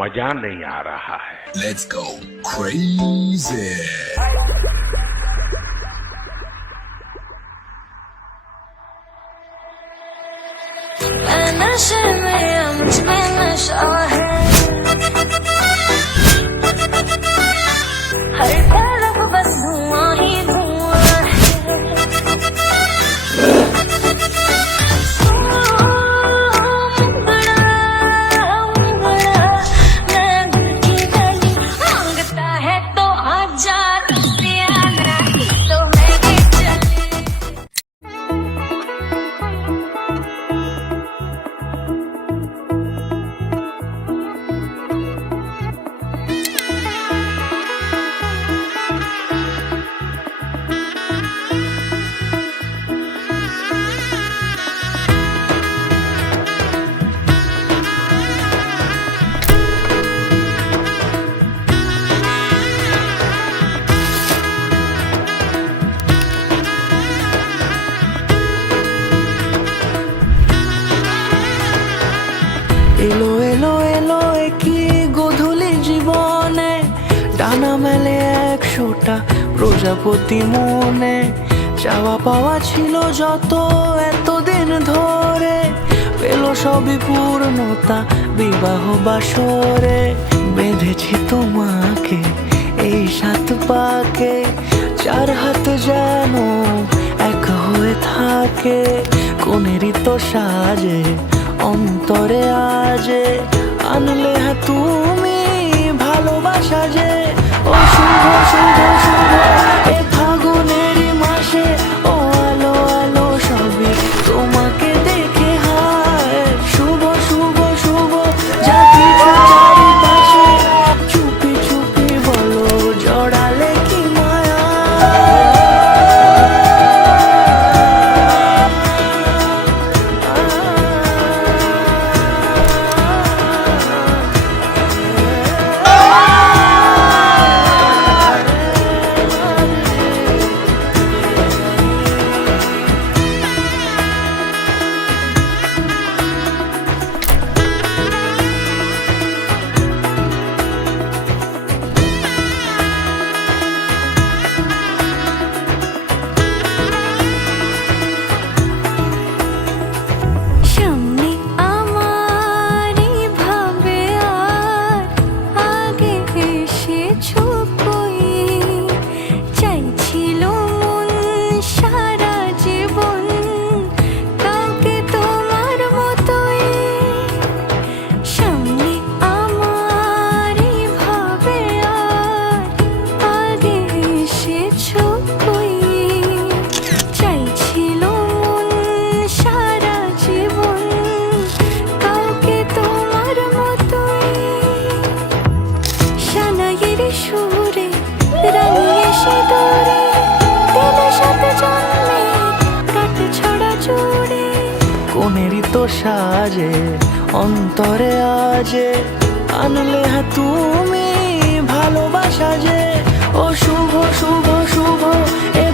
मजा नहीं आ रहा है। Let's go crazy. मैं नशे में मुझ में नशा है, हर तरफ बस धुआं ही धुआं है। बड़ा मैं दिल की गली मांगता है तो आजा, प्यारा तो मैं भी चली। এলো এলো এলো কি গধূলি জীবনে, ডানা মেলে 100টা প্রজাপতি মনে। চাওয়া পাওয়া ছিল যত এতদিন ধরে, পেল সবই পূর্ণতা বিবাহ বাসরে। বেঁধেছি তোমাকে এই 7 পাকে, 4 হাত যেন এক হয়ে থাকে। কোনেরই তো সাজে অন্তরে আজে, আনলে তুমি ভালোবাসা যে। ও শুভ শুভ শুভ এ ফাগুনেরই মাসে, ও আলো আলো সবই তোমাকে দেখে হায়। শুভ শুভ শুভ যা কিছু চারিপাশে, চুপি চুপি বলো জড়ালে কি মায়া। সামনে আমারই ভাবে আর আগে এসেছো কই, চাইছিল মন সারা জীবন কাউকে তোমার মতোই। সামনে আমারই ভাবে আর আগে এসেছো কই, চাইছিল মন সারা জীবন কাউকে তোমার মতোই। সানাইয়ের সুরে রাঙিয়ে সিঁদুরে, দিলে সাথে জন্মে কাট ছড়া জুড়ে। কোনেরই তো সাজে অন্তরে আজে, আনলে তুমি ভালোবাসা যে। ও শুভ শুভ শুভ এ